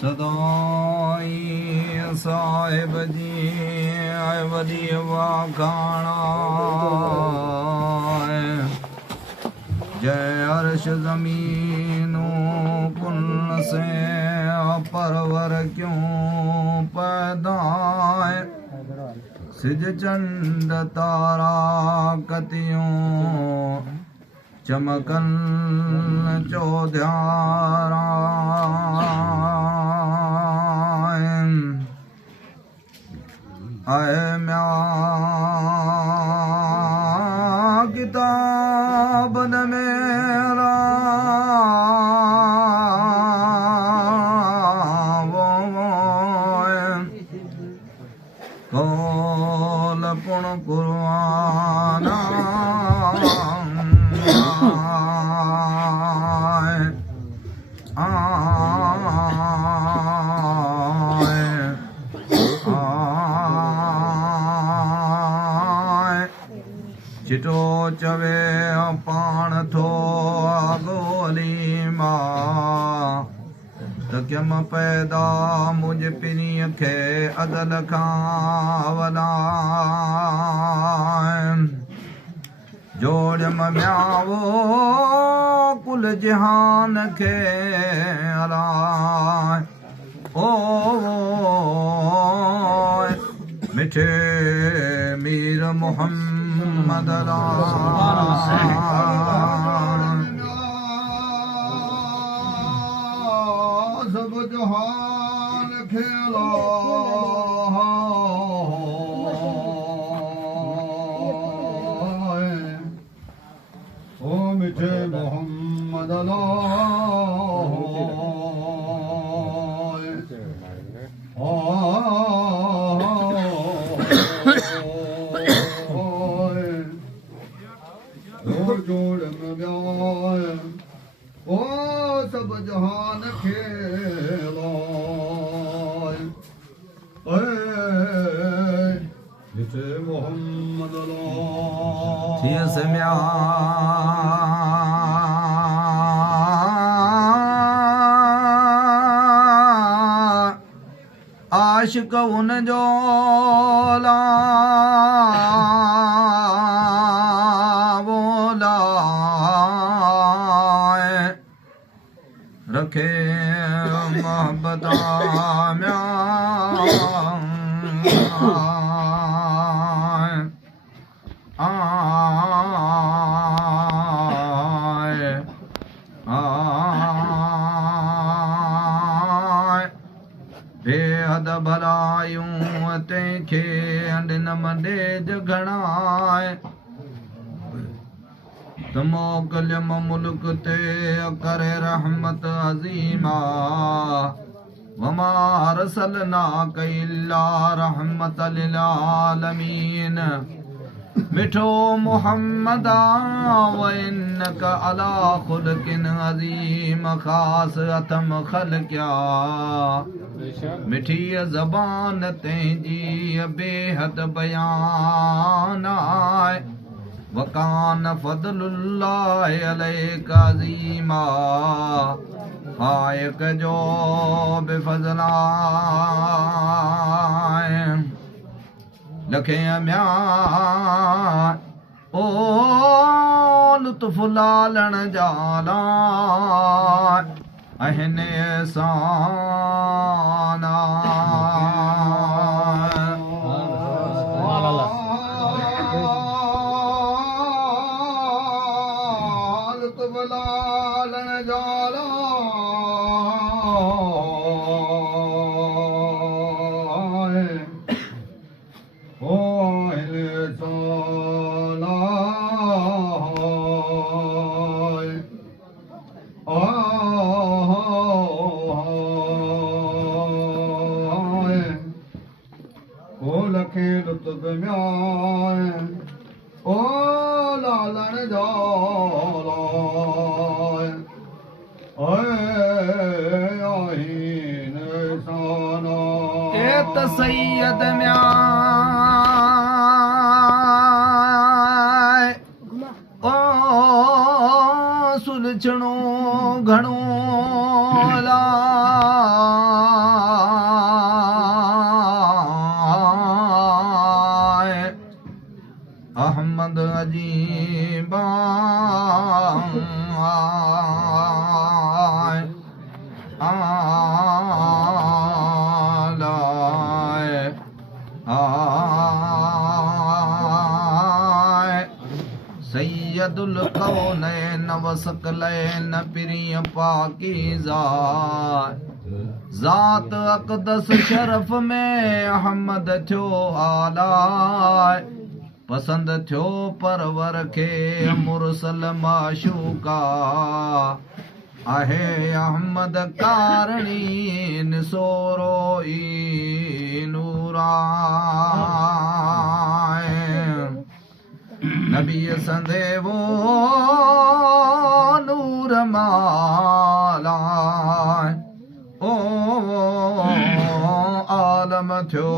सदाई साहिब जी वॾी वाखाणा जय अर्श ज़मीनों कुल से परवर क्यों पैदा सिज चंद तारा कतियों चमकन चौध्यारा आए म्या किताब न मेरा कौल पुण कुर्बाना चिटो चवे पाण थो गोली मां त कम पैदा मुझ पिनीअ खे अदल खां वॾा जोड़म म्यावो कुल जहान खे अलाए ओ मिठे मीर मोहम्मद सब जहान खेला ओ मिठे मोहम्मद ओ सब जहान खेला मिठे मोहम्मद आशिक उन जो रखे मोहब्बत बेहद भलायूं तंहिंखे अंडिन मडेज घणाए त मोकिलियम मुल्क ते करे रहमत अज़ीमा वमा अरसलनाक इल्ला रहमत लिल आलमीन मिठो मुहम्मदा व इन्नक अला खुलकिन अज़ीम ख़ास अथम ख़लक़िया मिठी ज़बान तंहिंजी बेहद बयान आहे वकान फदलुल्लाह अलैक अज़ीमा फाइक जो बेफज़ला लखे म्या ओ लुत्फ़ लालण जाला अहन एहसाना लालन जाला ओ साला ओ लखे लुत्फ़ म्यां ओ लालन जाला आहीन साना त सैयद म्या ओ सुलझणो घणो लाए अहमद अजीबा सैयदुल कौनैन व सकलैन प्रिय पाकीज़ा ज़ात अक़दस शरफ में अहमद थियो आला पसंद थियो परवर खे मुरसल माशूका आहे अहमद कारणी निसोरो ई नूरा नबी संदेवो नूर माला ओ आलम थियो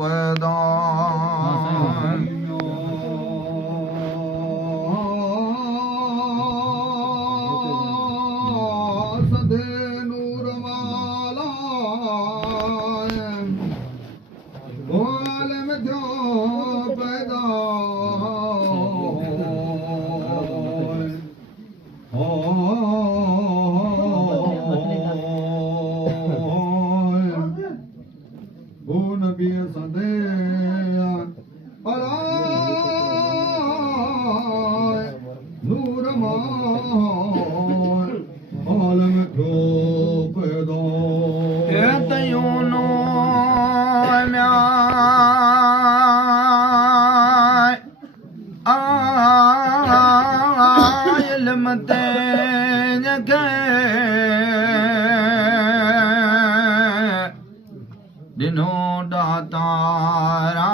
पैदा सदे नूर माला ओ आलम थियो पैदा दिनो दातारा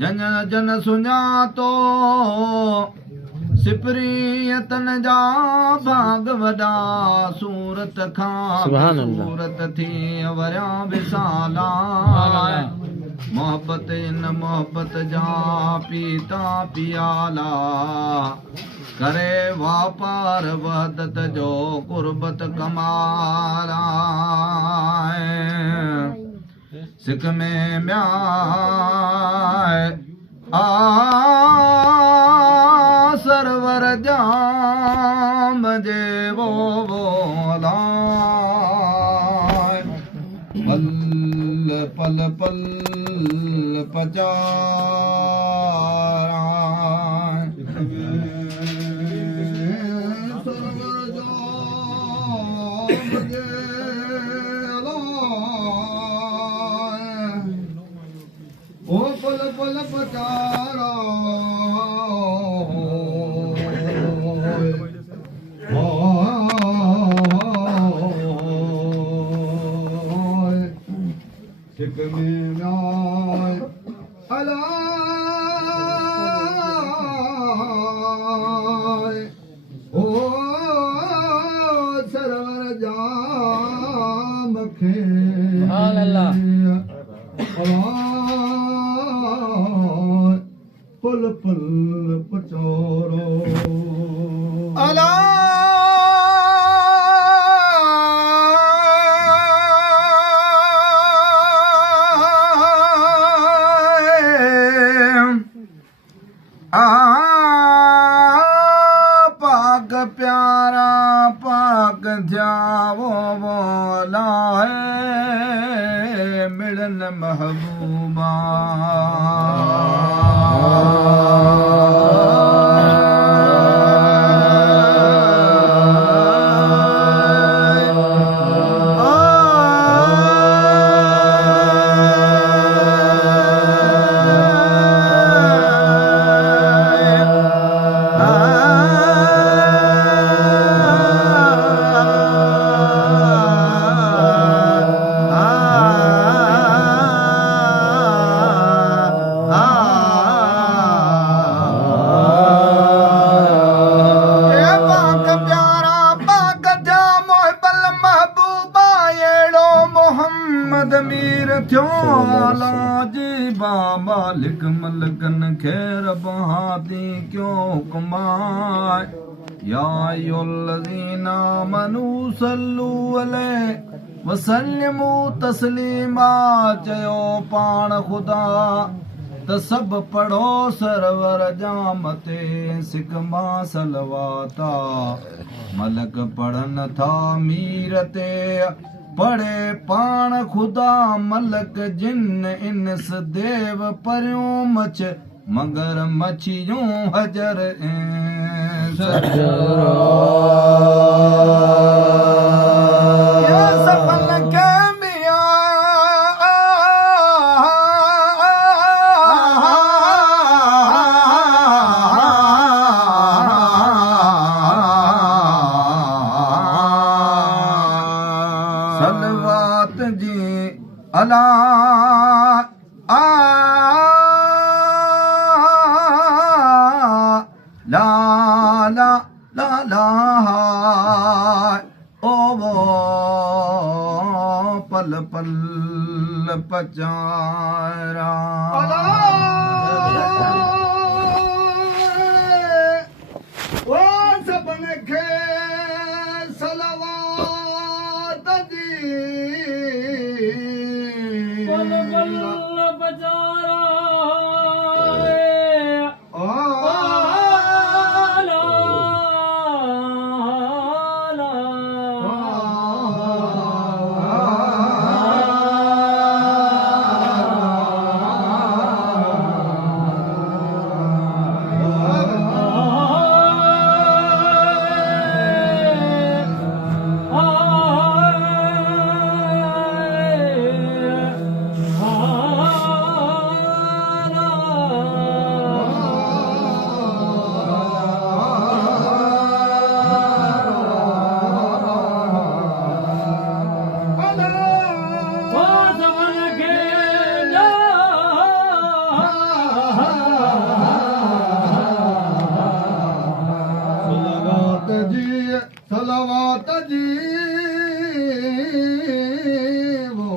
जन जन सुञातो सिपरियतन जा भाग वॾा सूरत खां सूरत थी वरिया विसाला मोहब्बत इन मोहब्बत जा पीता पियाला करे वापार वहदत जो कुर्बत कमाला सिख में म्याए सरवर जाम जे वो बोला पल पल पल पचारा सरवर जाम जे ओ पल पल पचारा सिख में न्याय अला ओ सरवर जाम खे पल पल पचारो अला पाक प्यारा पाक जावो बोला है मिलन महबूबा मीर थियो आला जी बा मालिक मलकन खैर बहाती क्यों हुक्माए या अय्युहल्लज़ीना आमनू सल्लू अलैहि वसल्लिमू तस्लीमा चयो पाण खुदा त सब पढ़ो सरवर जामते सिकमा सलवाता मलक पढ़न था मीर ते पढ़े पाण खुदा मलक जिन इंस देव परियूं मछ मगर मछियूं हजर सपन के सलवात जी अला ला ला ला ला ओ वो पल पल पचारा ओ सपन खे सलवात जी पल पल बचारा सलवात जी वो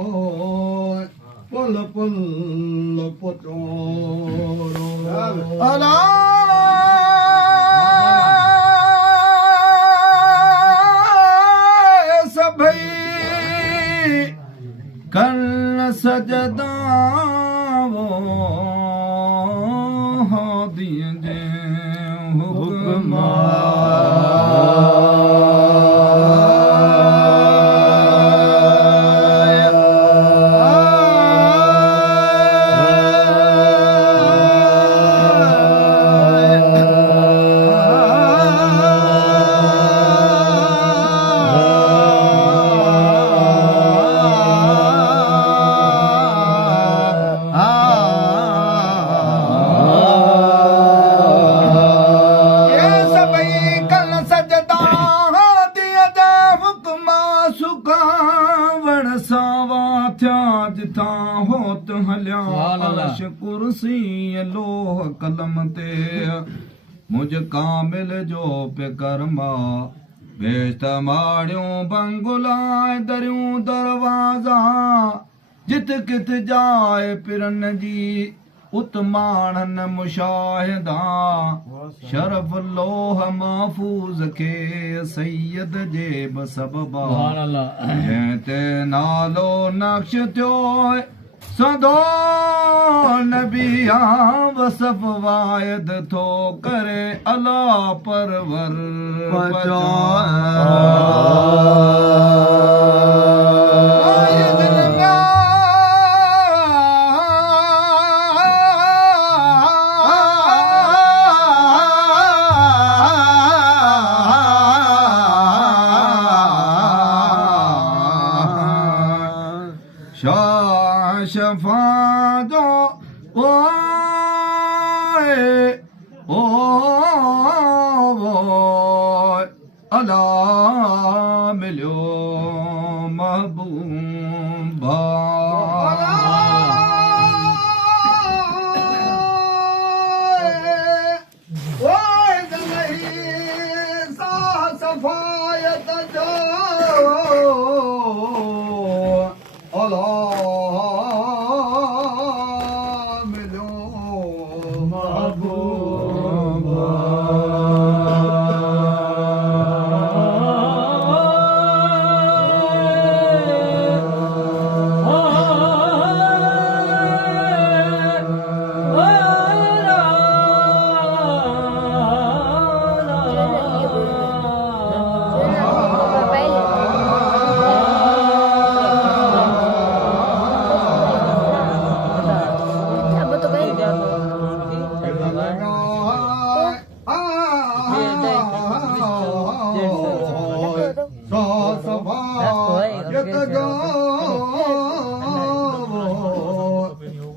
पल पल पचोरो अला सभई कल सजदा वो दिए जे हुक्मा जिथां होत हलिया अर्श कुर्सी लोह कलम ते मुझ कामिल जो पे कर्मा बेश्त माड़ियूं बंगुलाए दरियूं दरवाजा जित कित जाए पिरन जी उत माणन मुशाहिदा शरफ लोह महफूज खे सैयद जे बसबबा जंहिं ते नालो नक्श थियो सदो नबिया वसफ वायद थो करे अला परवर शफा दो ओ अला मिलियो महबूबा सफ़ायत जो अला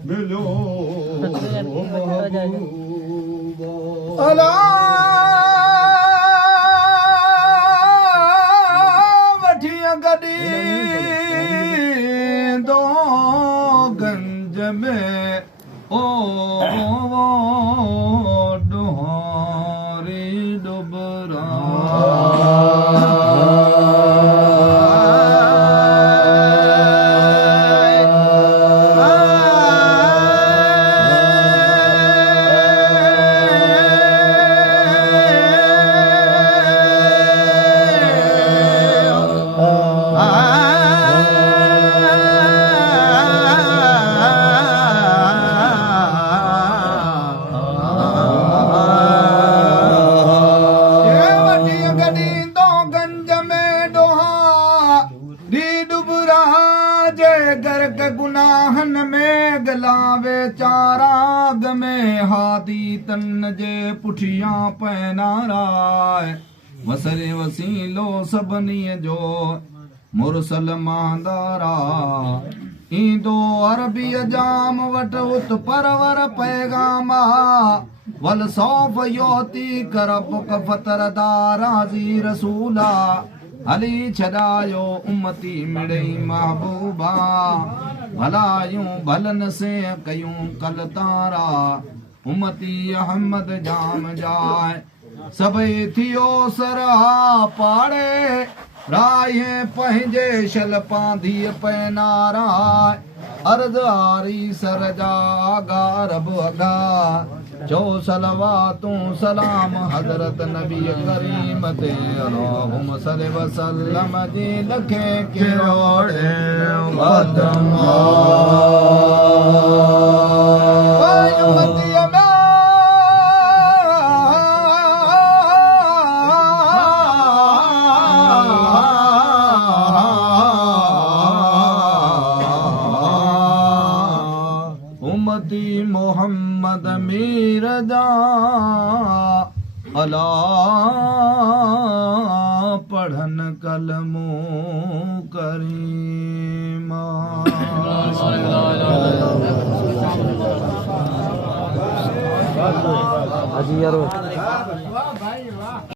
मिलो अला वठिया गॾी दो गंज में ओ डुहारी डुबरा गुनाहन में गलावे चाराग में हादी तन जे पुठियां पैनाराय वसरे वसीलो सभनी जो मुरसल मांदारा ईंदो अरबी जाम वट उत परवर पैगामा वल सौफ योती करब फतरदाराजी रसूला हली छॾायो उम्मती मिड़ई महबूबा भलायूं भलन से कयूं कल तारा उम्मती अहमद जाम जाए सभई थियो सरा पाड़े राये पंहिंजे शल पांधी पैनारा अर्ज आरी सरजा आगा रब अगा जो सलवातूं सलाम हज़रत नबी करीम ते अल्लाहुम्मा सल्लि व सल्लम जी लखे किरोड़े वदमा मोहम्मद मीरदा अला पढ़न कलमो करीमा हाजी यारो